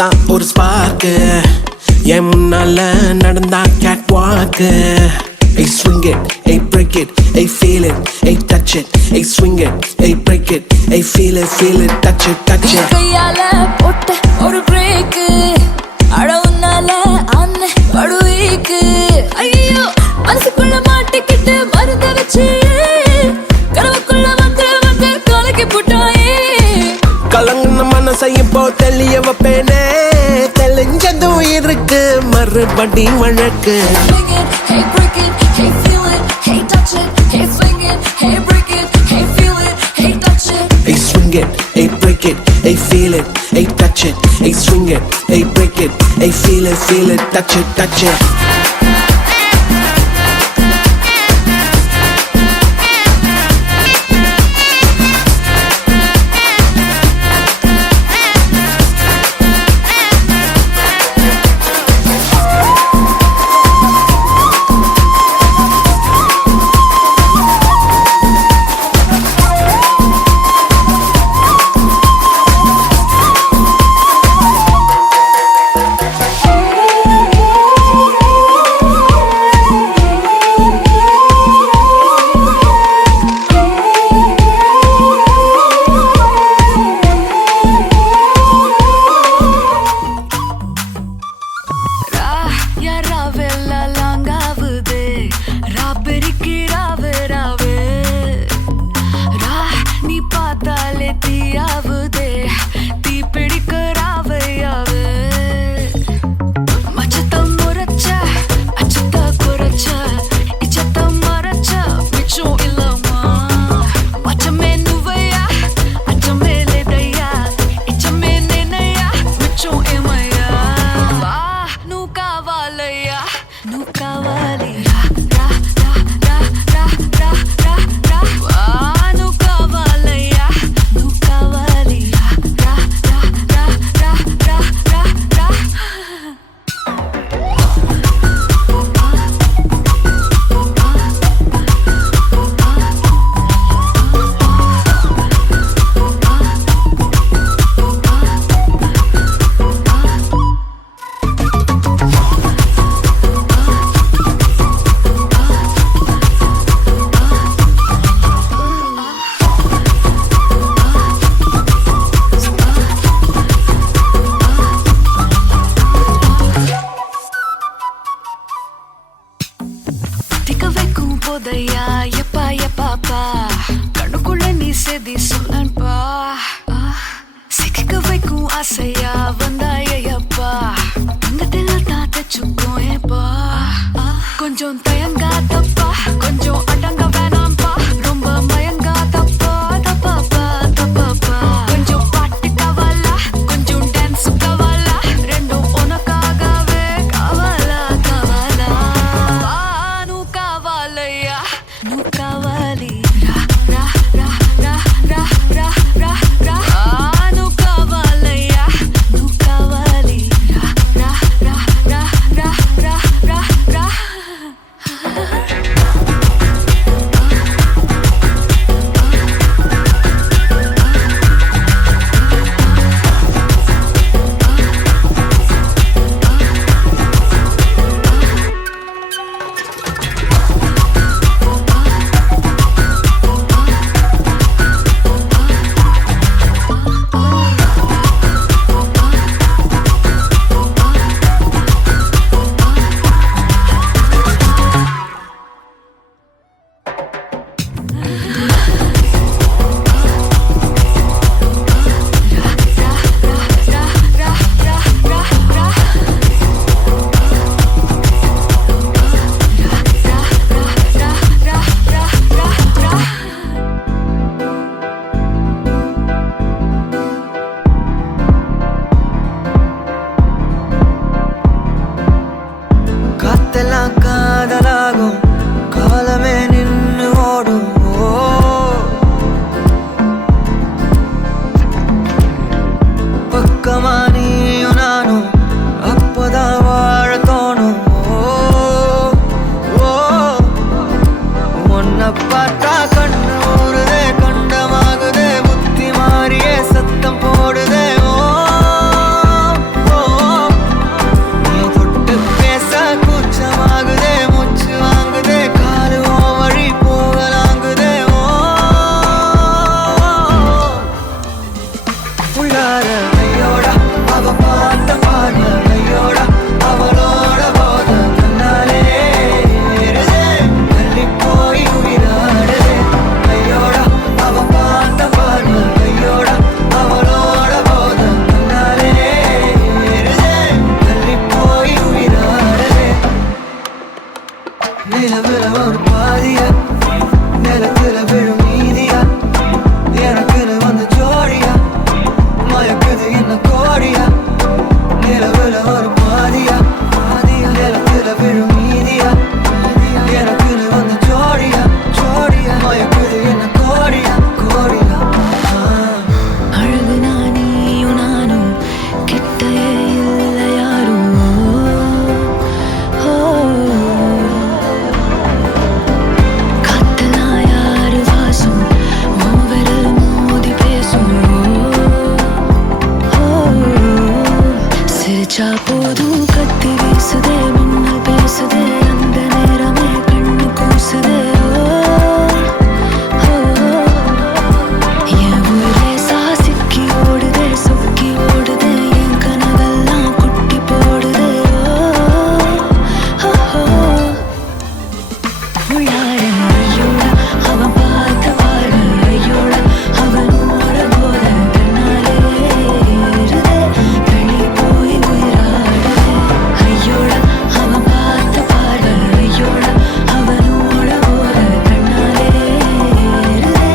பார்த்தா ஒரு ஸ்பார்க்கு என் முன்னால நடந்தா கேட் வாக்கு. Hey swing it, hey break it, hey feel it, hey touch it, hey swing it, hey break it, hey feel it, touch it, touch it. கையால போட்ட ஒரு break அட உன்னால அன்ன படுவீக்கு. ஐயோ மனசுக்குள்ள மாட்டிக்கிட்டு மருந்த வச்சு கனவுக்குள்ள வந்து வந்து கலக்கி போட்டாயே. கலங்குன மனசை இப்போ தெளிய வைப்பேனே, தெளிஞ்சதும் இருக்கு மறுபடி வழக்கு. Hey break it, hey feel it, hey touch it, hey swing it, hey break it, hey feel it, hey touch it. Hey swing it, hey break it, hey feel it, hey touch it, hey swing it, hey break it, hey feel it, touch it, touch it. போதையா எப்பா எப்பாப்பா கண்ணுக்குள்ள நீ செதி சொல்லன்பா. சிக்க வைக்கும் ஆசையா வந்தாயப்பா தங்கத்தில் தான் தச்சுக்கும் ஏப்பா. கொஞ்சம் தயங்காதப்பா கொஞ்சம் அடங்க வேணாம்பா ரொம்ப மயங்காதப்பா தப்பாப்பா தப்பாப்பா. கொஞ்சம் பாட்டு கவலா கொஞ்சம் டான்ஸ் கவலா ரெண்டும் உனக்காகவே கவலா கவலா. நூ கவலையா நூ கவலி ரா ரா ரா ரா ரா ரா ரா ரா. நூ கவலையா நூ கவலி. கத்தி வீசுதே மின்னல் பேசுதே அந்த நேரமே கண்ணு கூசுதே என் ஊரே சாசிக்கி ஓடுதே சொக்கி ஓடுதே என் கனவெல்லாம் குட்டி போடுதே உள்ளார ஐயோட அவன் பார்த்த பார்வை ஐயோட அவனோட போத கண்ணாலே ஏறுதே தள்ளி போய் உயிராடுதே ஐயோட அவன் பார்த்த பார்வை ஐயோட அவனோட போத கண்ணாலே ஏறுதே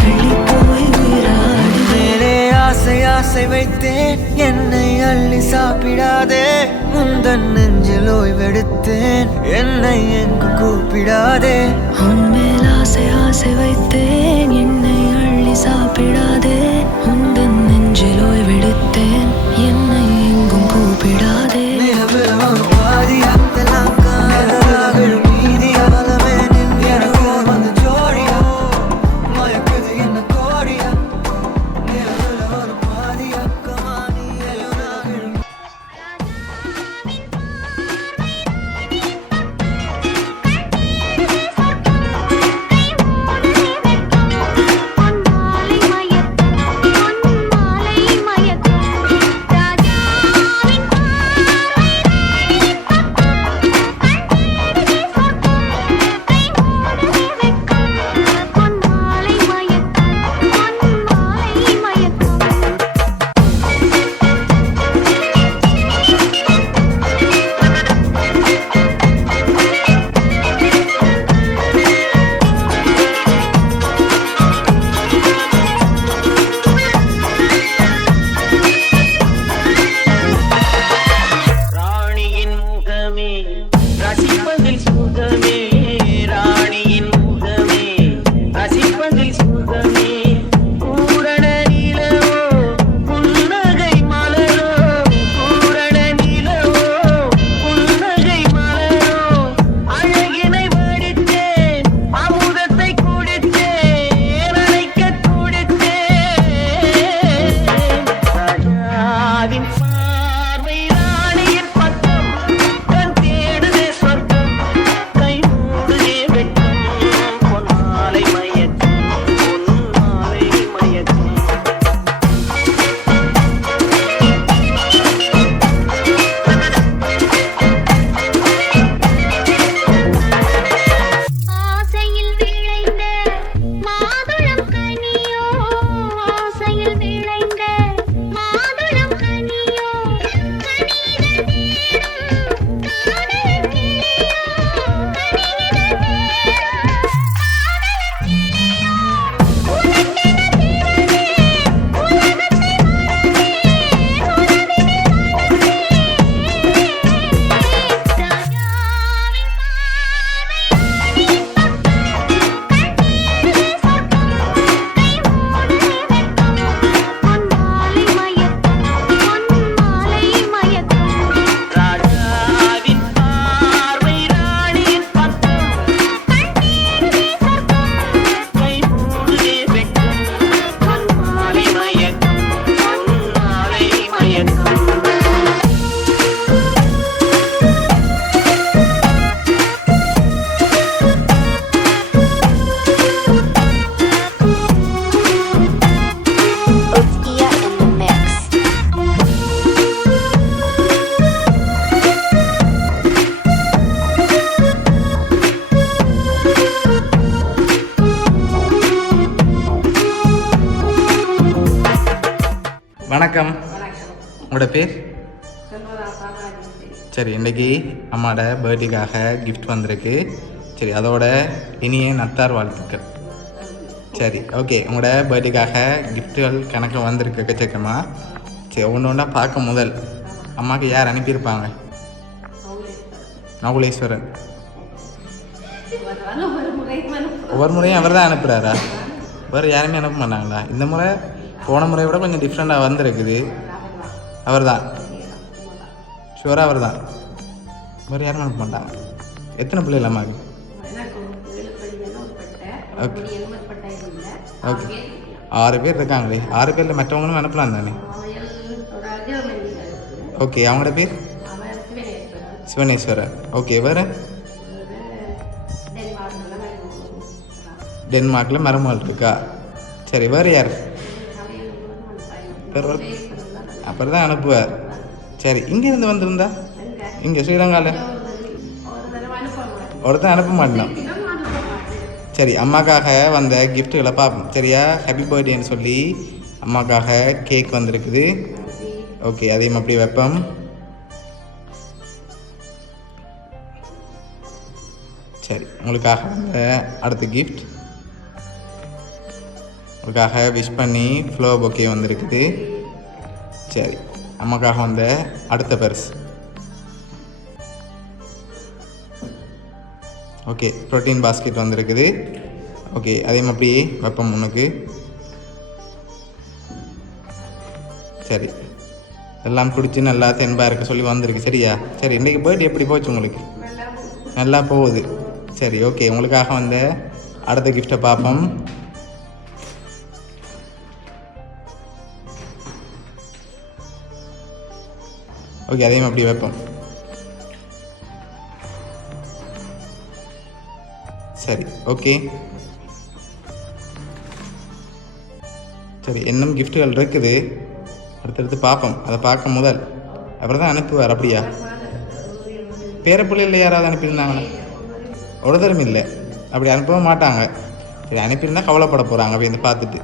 தள்ளி போய் உயிராடுதே மேலே ஆசை ஆசை வைத்தேன் என்னை அள்ளி சாப்பிடாதே முந்தன் நெஞ்சில் ஓய்வெடுத்தேன் என்னை எங்கு கூப்பிடாதே உன்மேல் ஆசை ஆசை வைத்தேன் என்னை அள்ளி சாப்பிடாதே உந்தன் நெஞ்சில் ஓய்வெடுத்தேன் என்னை எங்கும் கூப்பிடாதே நிலவில் ஒரு பாதியா எல்லாம் காதலாக மீதியா பலமே நின்று வந்து ஜோடியா மயக்குது என்ன கோடியா நிலவில் ஒரு பாதியா கமானி எல்லாம் வணக்கம். உங்களோட பேர்? சரி, இன்றைக்கி அம்மாவோட பர்த்டேக்காக கிஃப்ட் வந்திருக்கு. சரி, அதோட இனிய நத்தார் வாழ்த்துக்கள். சரி, ஓகே. உங்களோட பர்த்டேக்காக கிஃப்ட்டுகள் கணக்கு வந்திருக்கு எக்கச்சக்கமா. சரி, ஒன்று ஒன்றா பார்க்க முதல் அம்மாவுக்கு யார் அனுப்பியிருப்பாங்க? நகுலேஸ்வரன். ஒவ்வொரு முறையும் அவர் தான் அனுப்புகிறாரா? வேறு யாருமே அனுப்ப மாட்டாங்களா? இந்த முறை போன முறையை விட கொஞ்சம் டிஃப்ரெண்ட்டாக வந்திருக்குது. அவர் தான் ஷுவராக அவர் தான். வேறு யாரும் அனுப்ப மாட்டாங்க. எத்தனை பிள்ளைகள் அம்மாவுக்கு? ஓகே ஓகே, 6 பேர் இருக்காங்களே. 6 பேரில் மற்றவங்களும் அனுப்பலாம் தானே? ஓகே, அவங்களோட பேர்? சிவனேஸ்வரர். ஓகே, வேறு டென்மார்க்கில் மருமகள் இருக்கா? சரி, வேறு யார்? அப்புறம் தான் அனுப்புவார். சரி, இங்கேருந்து வந்திருந்தா இங்கே ஸ்ரீலங்காவில் ஒருத்தன் அனுப்ப மாட்டோம். சரி, அம்மாக்காக வந்த கிஃப்ட்டுகளை பார்ப்போம். சரியா? ஹாப்பி பர்த்டேன்னு சொல்லி அம்மாக்காக கேக் வந்திருக்குது. ஓகே, அதையும் அப்படி வைப்போம். சரி, உங்களுக்காக வந்த அடுத்த கிஃப்ட் உங்களுக்காக விஷ் பண்ணி ஃப்ளோ பொக்கே வந்திருக்குது. சரி, அம்மாக்காக வந்த அடுத்த பர்ஸ். ஓகே, ப்ரோட்டீன் பாஸ்கெட் வந்திருக்குது. ஓகே, அதே மாதிரி வைப்போம் முன்னுக்கு. சரி, எல்லாம் குடிச்சு நல்லா தென்பாக இருக்க சொல்லி வந்திருக்கு. சரியா? சரி, இன்றைக்கி பர்த்டே எப்படி போச்சு உங்களுக்கு? நல்லா போகுது. சரி, ஓகே, உங்களுக்காக வந்த அடுத்த கிஃப்டை பார்ப்போம். ஓகே, அதையும் அப்படி வைப்போம். சரி, ஓகே. சரி, இன்னும் கிஃப்ட்டுகள் இருக்குது, அடுத்தடுத்து பார்ப்போம். அதை பார்க்க முதல் அப்புறம் தான் அனுப்புவார். அப்படியா? பேரப்பிள்ளையில் யாராவது அனுப்பியிருந்தாங்களா? ஒரு தரம் இல்லை, அப்படி அனுப்பவே மாட்டாங்க. சரி, அனுப்பியிருந்தா கவலைப்பட போகிறாங்க அப்படி இந்த பார்த்துட்டு.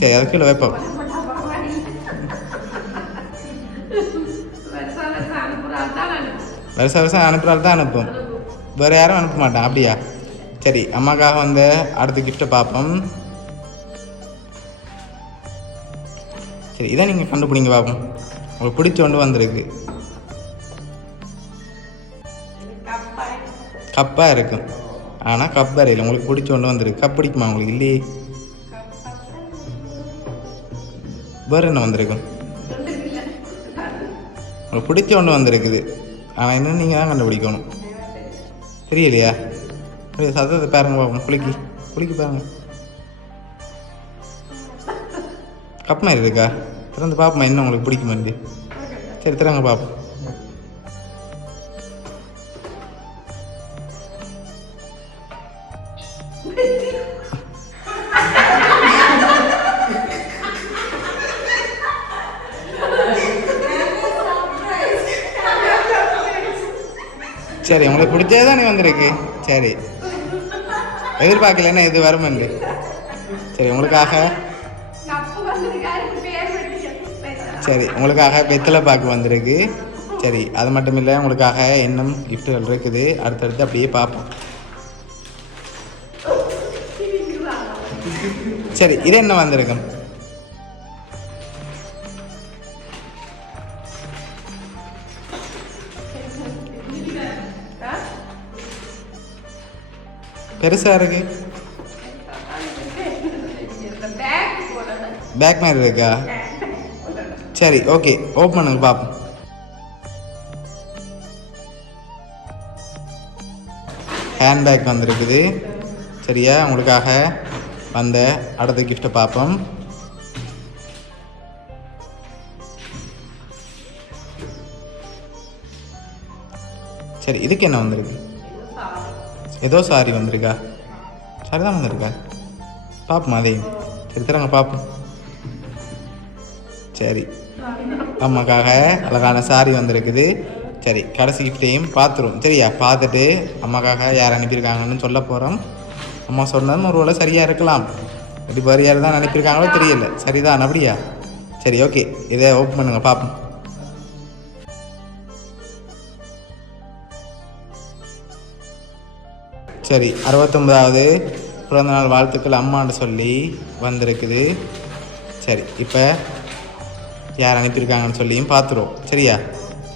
சரி, அதுக்குள்ள வைப்போம். வருஷம் வருஷம் அனுப்புறாள் தான் அனுப்பும், வேறு யாரும் அனுப்ப மாட்டான். அப்படியா? சரி, அம்மாக்காக வந்து அடுத்த கிஃப்ட்டை பார்ப்போம். சரி, இதை நீங்கள் கண்டுபிடிங்க பார்ப்போம். உங்களுக்கு பிடிச்ச ஒன்று வந்திருக்கு. கப்பாக இருக்கும், ஆனால் கப் வரையில் உங்களுக்கு பிடிச்ச ஒன்று வந்திருக்கு. கப் பிடிக்குமா உங்களுக்கு? இல்லையே. வேறு என்ன வந்திருக்கும்? உங்களுக்கு பிடிச்ச ஒன்று வந்திருக்குது, ஆனால் என்னன்னு நீங்கள் தான் கண்டுபிடிக்கணும். தெரியலையா? சத்தத்தை பாருங்க பார்ப்போம். குளிக்கி பாருங்க. கப் மாதிரி இருக்கா? திறந்து பார்ப்போமா என்ன உங்களுக்கு பிடிக்குமாண்டி? சரி, திறங்க பார்ப்போம். சரி, உங்களுக்கு பிடிச்சது தானே வந்திருக்கு. சரி, எதிர்பார்க்கலன்னா இது வருமெண்டு. சரி, உங்களுக்காக வெத்தலை பாக்கு வந்திருக்கு. சரி, அது மட்டும் இல்லை, உங்களுக்காக இன்னும் கிஃப்ட்டுகள் இருக்குது. அடுத்தடுத்து அப்படியே பார்ப்போம். சரி, இது என்ன வந்திருக்கும்? பெருசா இருக்கு, பேக் மாதிரி இருக்கா? சரி, ஓகே, ஓப்பன் பண்ணுங்க பார்ப்போம். ஹேண்ட்பேக் வந்திருக்குது. சரியா? உங்களுக்காக வந்த அடுத்த கிஃப்ட்டை பார்ப்போம். சரி, இதுக்கு என்ன வந்திருக்கு? ஏதோ சாரி வந்திருக்கா? சாரி தான் வந்திருக்கா? பார்ப்போம் அதையும். சரி, தரங்க பார்ப்போம். சரி, அம்மாக்காக அழகான சாரி வந்திருக்குது. சரி, கடைசி கிஃப்டையும் பார்த்துருவோம். சரியா? பார்த்துட்டு அம்மாக்காக யார் அனுப்பியிருக்காங்கன்னு சொல்ல போகிறோம். அம்மா சொன்னதும் ஒரு வேளை சரியாக இருக்கலாம், இது வேறு யார் தான் அனுப்பியிருக்காங்களோ தெரியல. சரிதான்? அப்படியா? சரி, ஓகே, இதை ஓப்பன் பண்ணுங்க பார்ப்போம். சரி, 69வது பிறந்தநாள் வாழ்த்துக்கள் அம்மான்னு சொல்லி வந்திருக்குது. சரி, இப்போ யார் அனுப்பியிருக்காங்கன்னு சொல்லியும் பார்த்துருவோம். சரியா?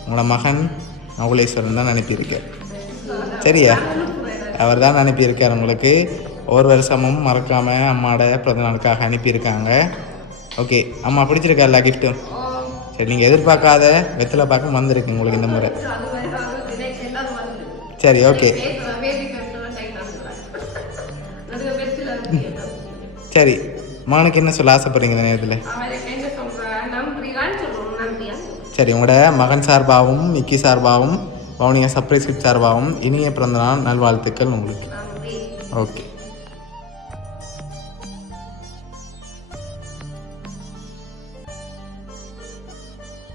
உங்களோட மகன் நகுலேஸ்வரன் தான் அனுப்பியிருக்கார். சரியா? அவர் தான் அனுப்பியிருக்கார். உங்களுக்கு ஒரு வருஷமும் மறக்காமல் அம்மாவோட பிறந்தநாளுக்காக அனுப்பியிருக்காங்க. ஓகே, அம்மா பிடிச்சிருக்கா எல்லா கிஃப்ட்டும்? சரி, நீங்கள் எதிர்பார்க்காத வெத்தலை பார்க்க வந்திருக்கு உங்களுக்கு இந்த முறை. சரி, ஓகே. சரி, மகனுக்கு என்ன சொல்ல ஆசைப்படுறீங்க இந்த நேரத்தில்? சரி, உங்களோட மகன் சார்பாகவும் மிக்கி சார்பாகவும் வவுனியா சர்ப்ரைஸ் கிஃப்ட் சார்பாகவும் இனிய பிறந்தநாள் நல்வாழ்த்துக்கள் உங்களுக்கு. ஓகே.